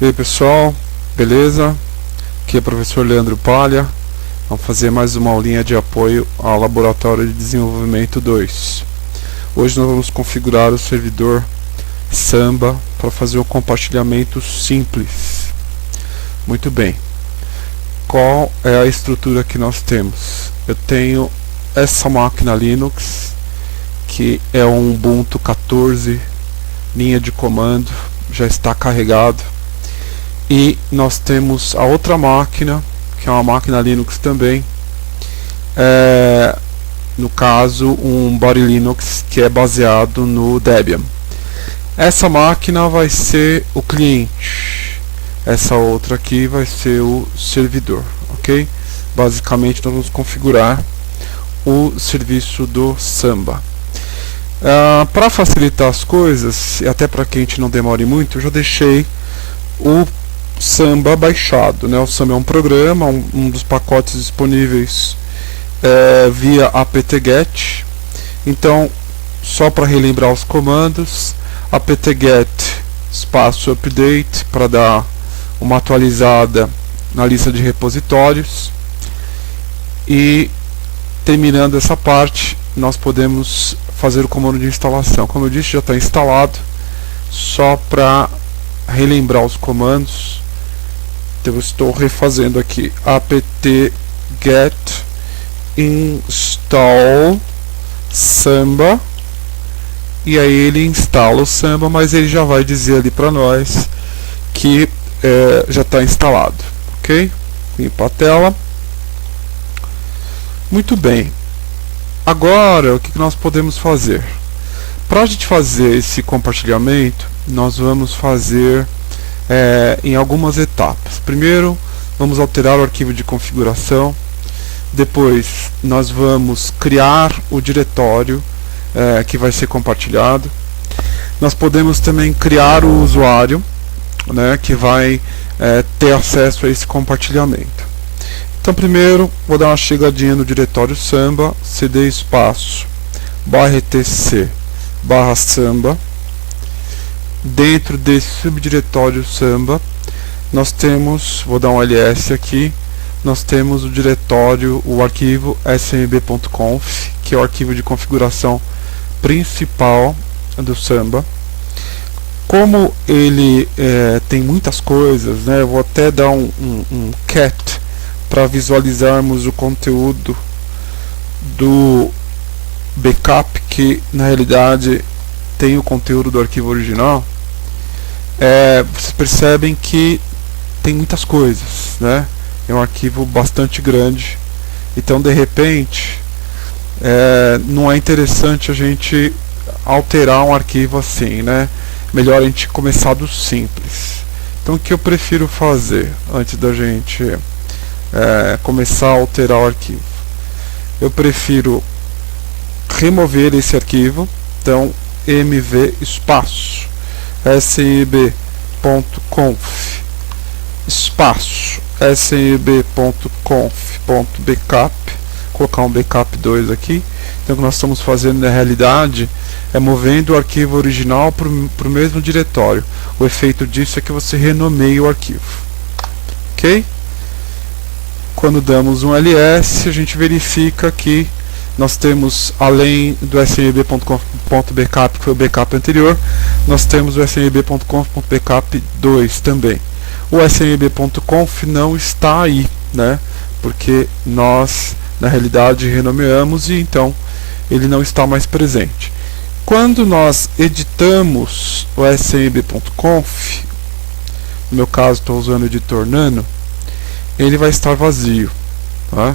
E aí pessoal, beleza? Aqui é o professor Leandro Palha. Vamos fazer mais uma aulinha de apoio ao Laboratório de Desenvolvimento 2. Hoje nós vamos configurar o servidor Samba para fazer um compartilhamento simples. Muito bem. Qual é a estrutura que nós temos? Eu tenho essa máquina Linux, que é um Ubuntu 14, linha de comando, já está carregado. E nós temos a outra máquina, que é uma máquina Linux também, no caso um Body Linux, que é baseado no Debian. Essa máquina vai ser o cliente, essa outra aqui vai ser o servidor, ok? Basicamente nós vamos configurar o serviço do Samba. Para facilitar as coisas, e até para que a gente não demore muito, eu já deixei o Samba baixado, né? O Samba é um programa, um dos pacotes disponíveis via apt-get. Então, só para relembrar os comandos, apt-get espaço update para dar uma atualizada na lista de repositórios. E terminando essa parte, nós podemos fazer o comando de instalação. Como eu disse, já está instalado. Só para relembrar os comandos, eu estou refazendo aqui apt-get install Samba, e aí ele instala o Samba, mas ele já vai dizer ali para nós que já está instalado, ok? Limpa a tela. Muito bem. Agora o que nós podemos fazer? Para a gente fazer esse compartilhamento, nós vamos fazer em algumas etapas. Primeiro, vamos alterar o arquivo de configuração. Depois, nós vamos criar o diretório que vai ser compartilhado. Nós podemos também criar o usuário, né, que vai ter acesso a esse compartilhamento. Então, primeiro, vou dar uma chegadinha no diretório Samba, cd espaço /etc /samba. Dentro desse subdiretório Samba, nós temos, vou dar um ls aqui, nós temos o diretório, o arquivo smb.conf, que é o arquivo de configuração principal do Samba. Como ele tem muitas coisas, né, eu vou até dar um cat para visualizarmos o conteúdo do backup, que na realidade tem o conteúdo do arquivo original. Vocês percebem que tem muitas coisas, né? É um arquivo bastante grande, então de repente não é interessante a gente alterar um arquivo assim, né? Melhor a gente começar do simples. Então o que eu prefiro fazer antes da gente começar a alterar o arquivo? Eu prefiro remover esse arquivo. Então mv espaço smb.conf espaço smb.conf.backup, colocar um backup 2 aqui. Então o que nós estamos fazendo na realidade é movendo o arquivo original para o mesmo diretório. O efeito disso é que você renomeia o arquivo, ok? Quando damos um ls, a gente verifica que nós temos, além do smb.conf.backup, que foi o backup anterior, nós temos o smb.conf.backup 2 também. O smb.conf não está aí, né? Porque nós, na realidade, renomeamos e então ele não está mais presente. Quando nós editamos o smb.conf, no meu caso estou usando o editor Nano, ele vai estar vazio, tá?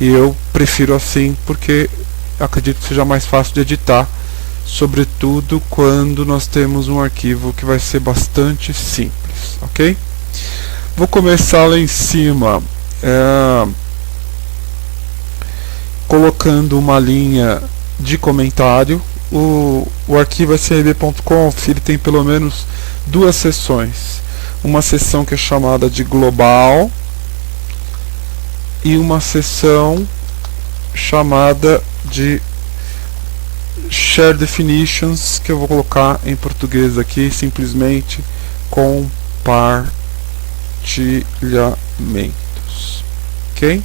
E eu prefiro assim porque acredito que seja mais fácil de editar, sobretudo quando nós temos um arquivo que vai ser bastante simples, ok? Vou começar lá em cima colocando uma linha de comentário. O arquivo smb.conf ele tem pelo menos duas seções, uma seção que é chamada de global e uma seção chamada de Share Definitions, que eu vou colocar em português aqui simplesmente com compartilhamentos, ok?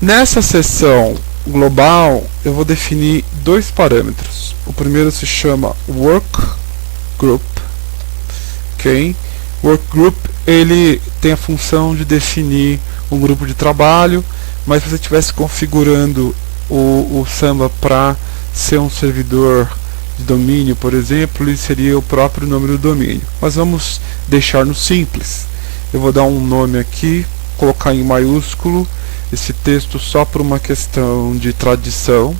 Nessa seção global eu vou definir dois parâmetros. O primeiro se chama work group, ok? Work group ele tem a função de definir um grupo de trabalho, mas se você estivesse configurando o Samba para ser um servidor de domínio, por exemplo, ele seria o próprio nome do domínio. Mas vamos deixar no simples. Eu vou dar um nome aqui, colocar em maiúsculo esse texto só por uma questão de tradição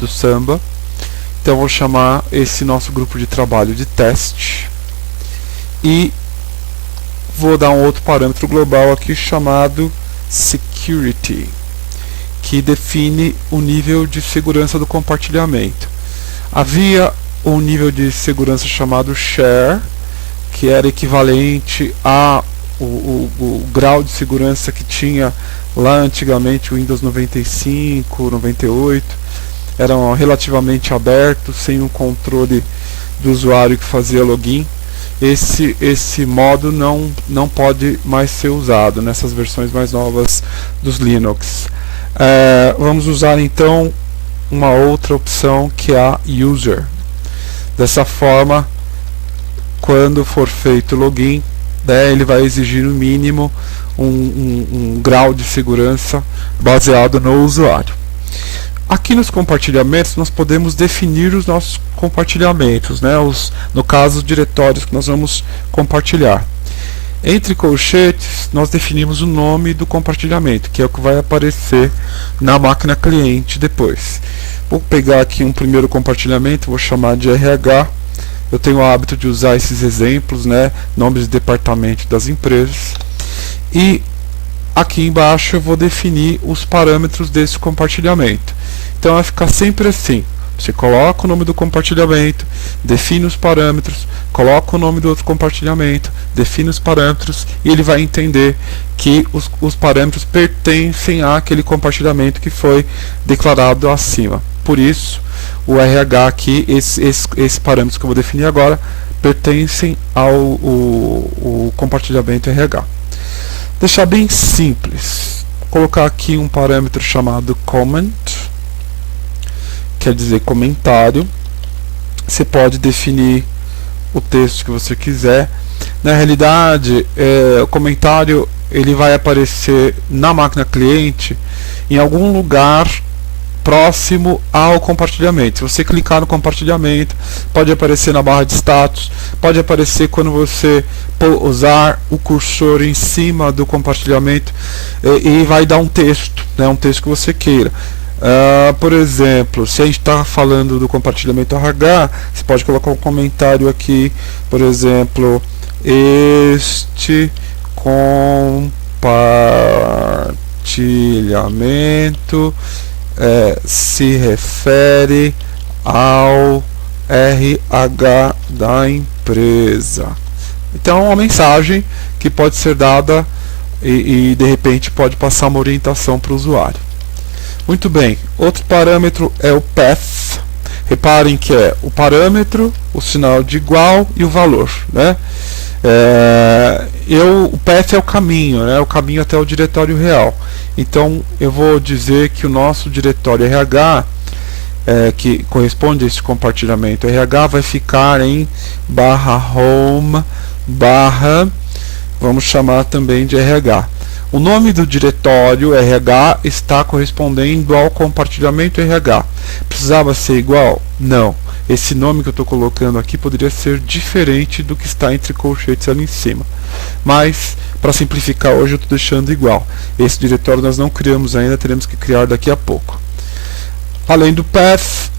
do Samba. Então eu vou chamar esse nosso grupo de trabalho de teste e vou dar um outro parâmetro global aqui chamado security, que define o nível de segurança do compartilhamento. Havia um nível de segurança chamado share, que era equivalente o grau de segurança que tinha lá antigamente o Windows 95, 98, eram relativamente abertos, sem um controle do usuário que fazia login. Esse modo não pode mais ser usado nessas versões mais novas dos Linux. Vamos usar então uma outra opção, que é a user. Dessa forma, quando for feito o login, ele vai exigir no mínimo um grau de segurança baseado no usuário. Aqui nos compartilhamentos nós podemos definir os nossos compartilhamentos, né? No caso, os diretórios que nós vamos compartilhar. Entre colchetes nós definimos o nome do compartilhamento, que é o que vai aparecer na máquina cliente depois. Vou pegar aqui um primeiro compartilhamento, vou chamar de RH. Eu tenho o hábito de usar esses exemplos, né? Nomes de departamento das empresas. E aqui embaixo eu vou definir os parâmetros desse compartilhamento. Então vai ficar sempre assim. Você coloca o nome do compartilhamento, define os parâmetros, coloca o nome do outro compartilhamento, define os parâmetros, e ele vai entender que os parâmetros pertencem àquele compartilhamento que foi declarado acima. Por isso, o RH aqui, esses parâmetros que eu vou definir agora, pertencem ao compartilhamento RH. Deixar bem simples. Colocar aqui um parâmetro chamado comment, quer dizer comentário. Você pode definir o texto que você quiser. Na realidade, o comentário ele vai aparecer na máquina cliente em algum lugar próximo ao compartilhamento. Se você clicar no compartilhamento, pode aparecer na barra de status, pode aparecer quando você usar o cursor em cima do compartilhamento, e vai dar um texto, né, um texto que você queira. Por exemplo, se a gente está falando do compartilhamento RH, você pode colocar um comentário aqui, por exemplo, este compartilhamento se refere ao RH da empresa. Então é uma mensagem que pode ser dada e de repente pode passar uma orientação para o usuário. Muito bem, outro parâmetro é o path. Reparem que é o parâmetro, o sinal de igual e o valor, né? O path é o caminho, né? O caminho até o diretório real. Então eu vou dizer que o nosso diretório RH, que corresponde a esse compartilhamento RH, vai ficar em /home/ vamos chamar também de RH. O nome do diretório RH está correspondendo ao compartilhamento RH. Precisava ser igual? Não. Esse nome que eu estou colocando aqui poderia ser diferente do que está entre colchetes ali em cima. Mas, para simplificar hoje, eu estou deixando igual. Esse diretório nós não criamos ainda, teremos que criar daqui a pouco. Além do path,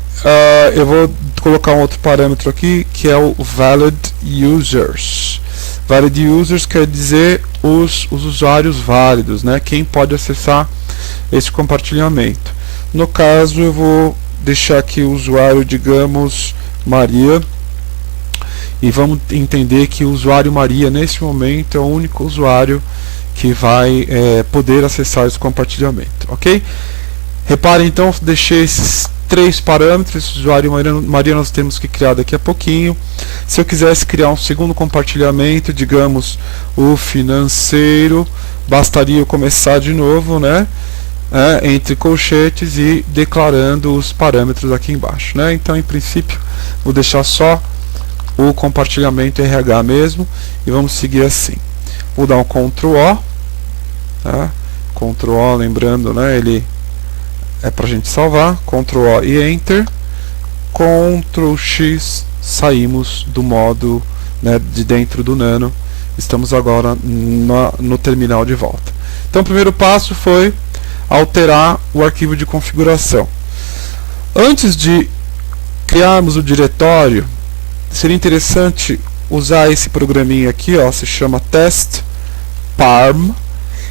eu vou colocar um outro parâmetro aqui, que é o valid users. Valid users quer dizer os usuários válidos, né? Quem pode acessar esse compartilhamento. No caso, eu vou deixar aqui o usuário, digamos, Maria, e vamos entender que o usuário Maria, nesse momento, é o único usuário que vai poder acessar esse compartilhamento, ok? Reparem então, deixei esses 3 parâmetros. Esse usuário Maria nós temos que criar daqui a pouquinho. Se eu quisesse criar um segundo compartilhamento, digamos o financeiro, bastaria eu começar de novo, né? Entre colchetes e declarando os parâmetros aqui embaixo, né? Então, em princípio, vou deixar só o compartilhamento RH mesmo e vamos seguir assim. Vou dar um Ctrl O, tá? Ctrl O, lembrando, né? Ele é para a gente salvar. Ctrl O e Enter. Ctrl X, saímos do modo, né, de dentro do Nano. Estamos agora no terminal de volta. Então, o primeiro passo foi alterar o arquivo de configuração. Antes de criarmos o diretório, seria interessante usar esse programinha aqui, ó, se chama Test Parm.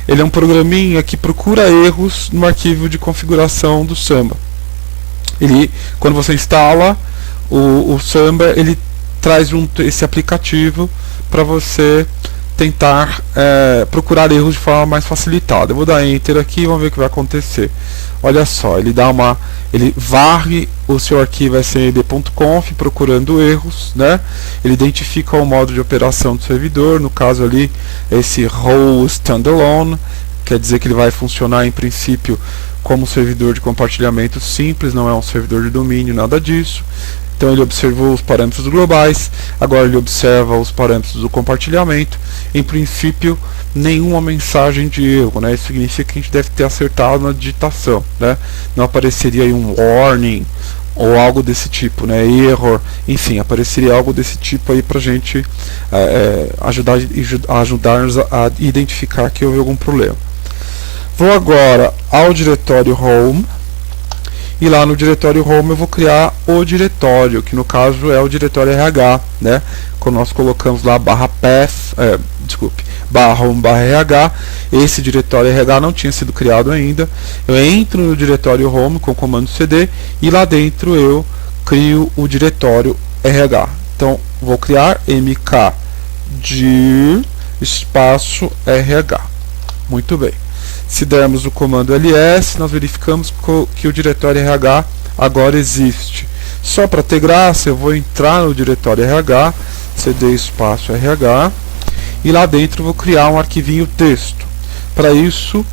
Ele é um programinha que procura erros no arquivo de configuração do Samba. Ele, quando você instala o Samba, ele traz junto esse aplicativo para você tentar procurar erros de forma mais facilitada. Eu vou dar Enter aqui e vamos ver o que vai acontecer. Olha só, ele varre o seu arquivo smb.conf procurando erros, né? Ele identifica o modo de operação do servidor, no caso ali esse role standalone, quer dizer que ele vai funcionar em princípio como um servidor de compartilhamento simples, não é um servidor de domínio, nada disso. Então ele observou os parâmetros globais, agora ele observa os parâmetros do compartilhamento. Em princípio, nenhuma mensagem de erro, né? Isso significa que a gente deve ter acertado na digitação, né? Não apareceria aí um warning ou algo desse tipo, né? Error, enfim, apareceria algo desse tipo aí para a gente ajudar-nos a identificar que houve algum problema. Vou agora ao diretório Home. E lá no diretório Home eu vou criar o diretório, que no caso é o diretório RH, né? Quando nós colocamos lá /home/RH, esse diretório RH não tinha sido criado ainda. Eu entro no diretório Home com o comando CD e lá dentro eu crio o diretório RH. Então vou criar mkdir espaço RH. Muito bem. Se dermos o comando ls, nós verificamos que o diretório RH agora existe. Só para ter graça, eu vou entrar no diretório RH, cd espaço RH, e lá dentro eu vou criar um arquivinho texto. Para isso,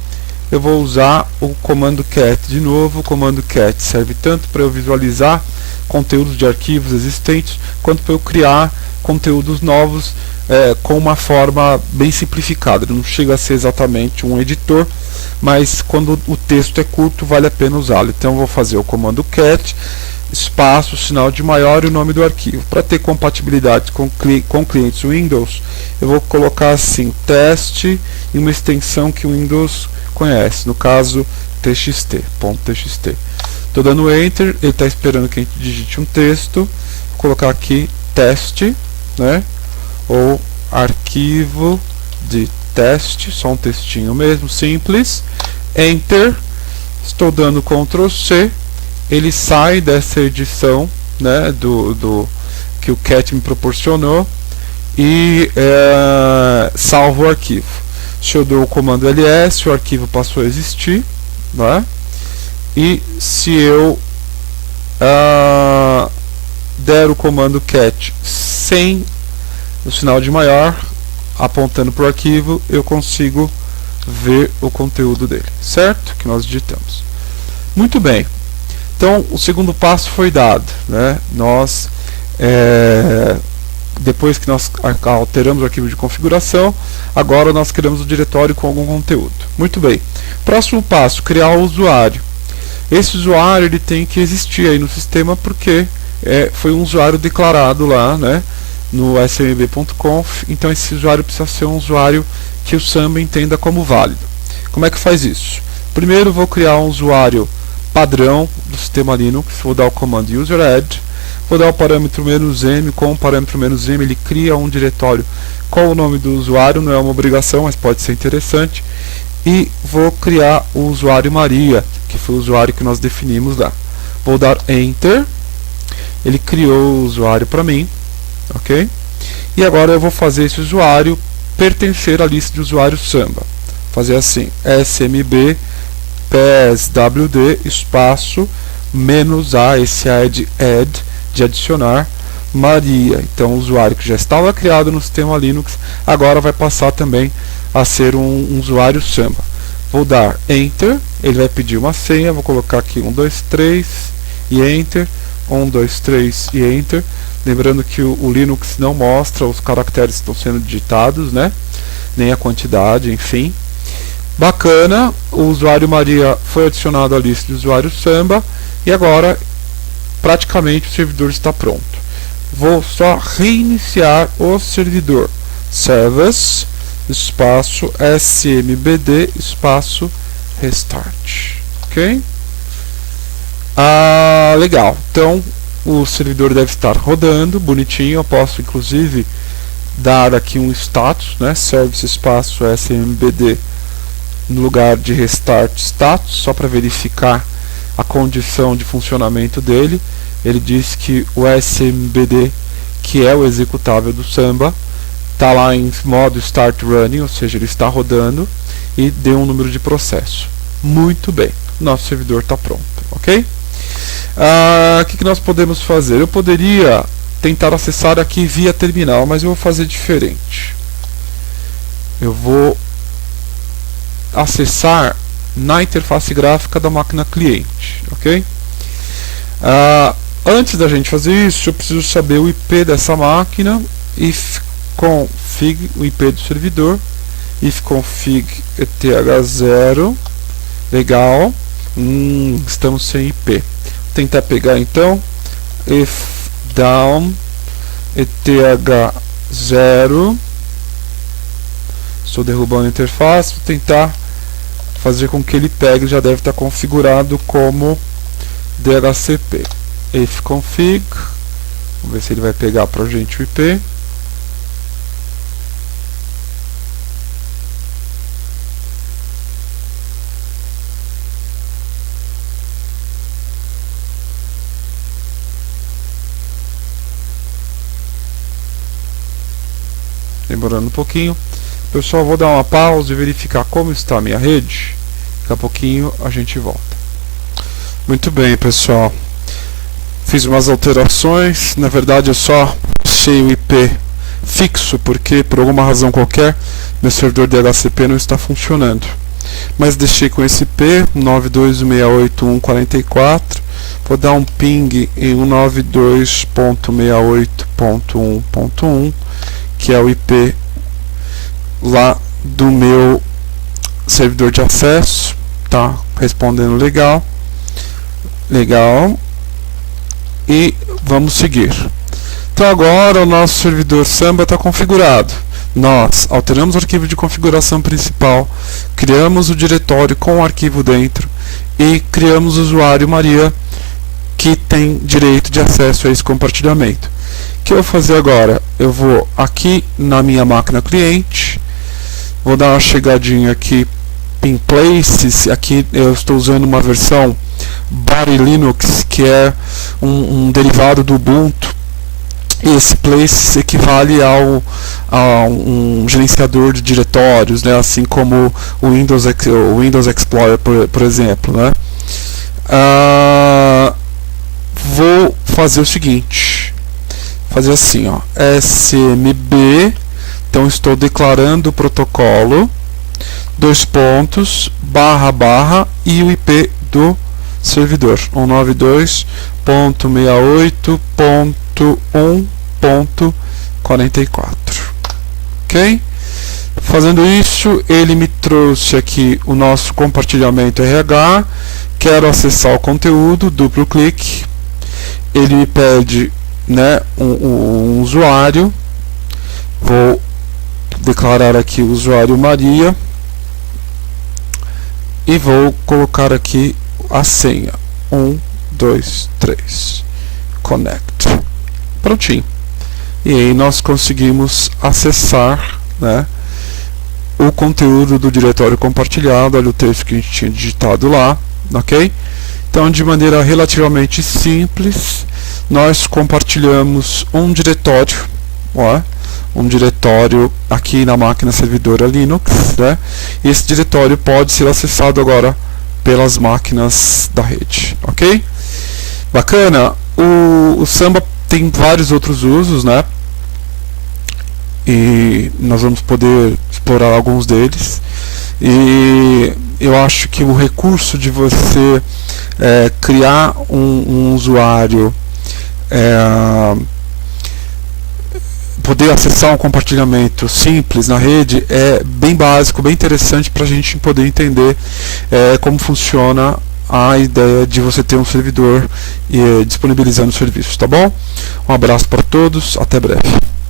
eu vou usar o comando cat de novo. O comando cat serve tanto para eu visualizar conteúdos de arquivos existentes, quanto para eu criar conteúdos novos com uma forma bem simplificada. Ele não chega a ser exatamente um editor, mas quando o texto é curto vale a pena usá-lo. Então eu vou fazer o comando cat espaço, sinal de maior e o nome do arquivo. Para ter compatibilidade com clientes Windows, eu vou colocar assim, teste e uma extensão que o Windows conhece, no caso txt.txt. Estou dando Enter, ele está esperando que a gente digite um texto. Vou colocar aqui teste, né? Ou arquivo de teste, só um textinho mesmo, simples. Enter, estou dando Ctrl C, ele sai dessa edição, né, que o cat me proporcionou e salvo o arquivo. Se eu dou o comando ls, o arquivo passou a existir, né? E se eu der o comando cat sem o sinal de maior, apontando para o arquivo, eu consigo ver o conteúdo dele, certo? Que nós digitamos. Muito bem. Então, o segundo passo foi dado, né? Nós, depois que nós alteramos o arquivo de configuração, agora nós criamos o diretório com algum conteúdo. Muito bem. Próximo passo, criar o usuário. Esse usuário ele tem que existir aí no sistema porque foi um usuário declarado lá, né, no smb.conf. Então esse usuário precisa ser um usuário que o Samba entenda como válido. Como é que faz isso? Primeiro vou criar um usuário padrão do sistema Linux. Vou dar o comando user_add, vou dar o parâmetro "-m". Com o parâmetro "-m" ele cria um diretório com o nome do usuário, não é uma obrigação, mas pode ser interessante. E vou criar o usuário Maria, que foi o usuário que nós definimos lá. Vou dar Enter, ele criou o usuário para mim, ok? E agora eu vou fazer esse usuário pertencer à lista de usuários Samba. Fazer assim, smb pswd espaço menos A, esse add de adicionar Maria. Então o usuário que já estava criado no sistema Linux agora vai passar também a ser um usuário Samba. Vou dar Enter, ele vai pedir uma senha, vou colocar aqui 1, 2, 3 e Enter, 1, 2, 3 e Enter. Lembrando que o Linux não mostra os caracteres que estão sendo digitados, né? Nem a quantidade, enfim. Bacana, o usuário Maria foi adicionado à lista de usuários Samba e agora praticamente o servidor está pronto. Vou só reiniciar o servidor. Service, espaço smbd, espaço restart. Ok? Legal. Então o servidor deve estar rodando, bonitinho. Eu posso inclusive dar aqui um status, né? Service espaço smbd no lugar de restart status, só para verificar a condição de funcionamento dele. Ele diz que o smbd, que é o executável do Samba, está lá em modo start running, ou seja, ele está rodando, e deu um número de processo. Muito bem, nosso servidor está pronto, ok? O que nós podemos fazer? Eu poderia tentar acessar aqui via terminal, mas eu vou fazer diferente. Eu vou acessar na interface gráfica da máquina cliente, ok? Antes da gente fazer isso, eu preciso saber o IP dessa máquina, ifconfig, o IP do servidor, ifconfig eth0, legal, estamos sem IP. Vou tentar pegar então, ifdown eth0, estou derrubando a interface, vou tentar fazer com que ele pegue, já deve estar configurado como DHCP. ifconfig, vamos ver se ele vai pegar para a gente o IP. Demorando um pouquinho. Pessoal, vou dar uma pausa e verificar como está a minha rede. Daqui a pouquinho a gente volta. Muito bem, pessoal. Fiz umas alterações. Na verdade, eu só deixei o IP fixo, porque por alguma razão qualquer meu servidor DHCP não está funcionando. Mas deixei com esse IP 192.168.1.44. Vou dar um ping em 192.68.1.1, que é o IP lá do meu servidor de acesso. Tá respondendo legal. Legal. E vamos seguir. Então agora o nosso servidor Samba está configurado. Nós alteramos o arquivo de configuração principal, criamos o diretório com o arquivo dentro e criamos o usuário Maria, que tem direito de acesso a esse compartilhamento. O que eu vou fazer agora? Eu vou aqui na minha máquina cliente, vou dar uma chegadinha aqui em Places. Aqui eu estou usando uma versão Body Linux, que é um derivado do Ubuntu. E esse Places equivale a um gerenciador de diretórios, né? Assim como o Windows Explorer, por exemplo, né? Vou fazer o seguinte, fazer assim, ó, smb, então estou declarando o protocolo, // e o IP do servidor, 192.168.1.44, ok? Fazendo isso, ele me trouxe aqui o nosso compartilhamento RH. Quero acessar o conteúdo, duplo clique, ele me pede, né, um usuário. Vou declarar aqui o usuário Maria e vou colocar aqui a senha 1, 2, 3 connect. Prontinho. E aí nós conseguimos acessar, né, o conteúdo do diretório compartilhado. Olha o texto que a gente tinha digitado lá, ok? Então, de maneira relativamente simples, nós compartilhamos um diretório, ó, um diretório aqui na máquina servidora Linux, né? E esse diretório pode ser acessado agora pelas máquinas da rede, ok? Bacana. O Samba tem vários outros usos, né? E nós vamos poder explorar alguns deles. E eu acho que o recurso de você criar um usuário, poder acessar um compartilhamento simples na rede é bem básico, bem interessante para a gente poder entender como funciona a ideia de você ter um servidor disponibilizando serviços, tá bom? Um abraço para todos, até breve.